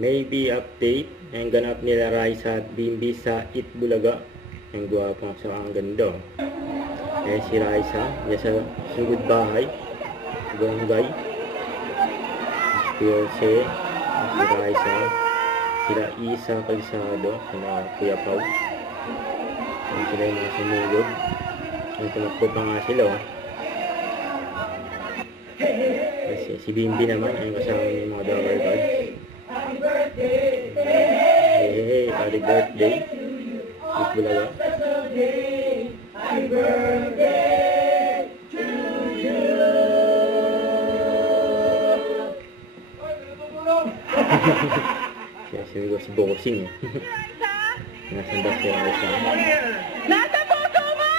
Maybe update ang ganap nila Raisa at Bimbi sa Itbulaga. Ang gwapong sa ang ganda. Eh si Raisa, niya sa sugod bahay. Bonggay. Si Jose, si Raisa, sila Isa Calzado, sila Kuya Pau. Ang sila yung mga sumugod. Ang tumakbo pa nga sila. Kasi si Bimbi naman ay kasama niya yung mga Dapper Gods. Happy birthday! Hey, happy birthday! Itbulaga. Special day! Happy birthday to you! Kaya sinigaw si Bossing. Nasanda siya nga siya. Nasa puso mo!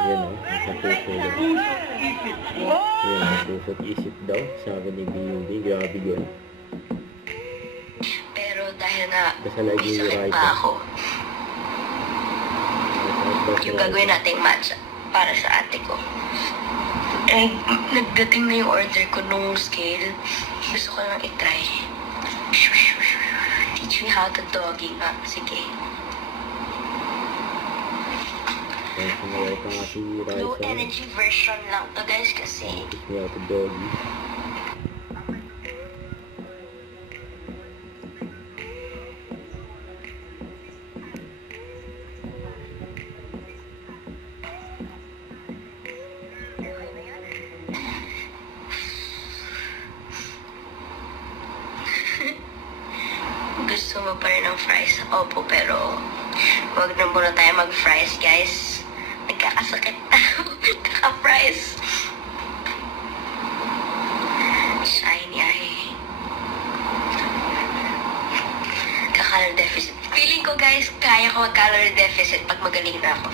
Ayan o, nasa puso daw. Ayan, nasa puso at isip daw. Sabi ni B.U.B. Grabe yun. Pero dahil nga Basta lagi may yung sakit Raisa. pa ako, yung gagawin nating match para sa ate ko. Eh, nagdating na yung order ko nung scale. Gusto ko lang itry. Teach me how to doggy nga. Sige. Ayan, sumaway pa nga si Low Raisa. energy version lang to guys kasi Teach me how to doggy. gusto mo pa rin ng fries. Opo, pero wag na muna tayo mag-fries guys. Nagkakasakit na. Kaka-fries. Shiny ay. Kaka-calorie deficit. Feeling ko guys, kaya ko mag-calorie deficit pag magaling na ako.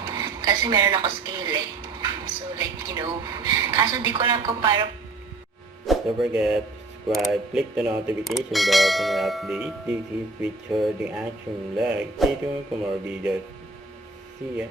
Kasi meron ako scale eh. So like, you know. Kaso di ko alam kung paano. Don't forget, subscribe, click the notification bell for more updates. This is Richard the Action Vlog. Stay tuned for more videos. See ya.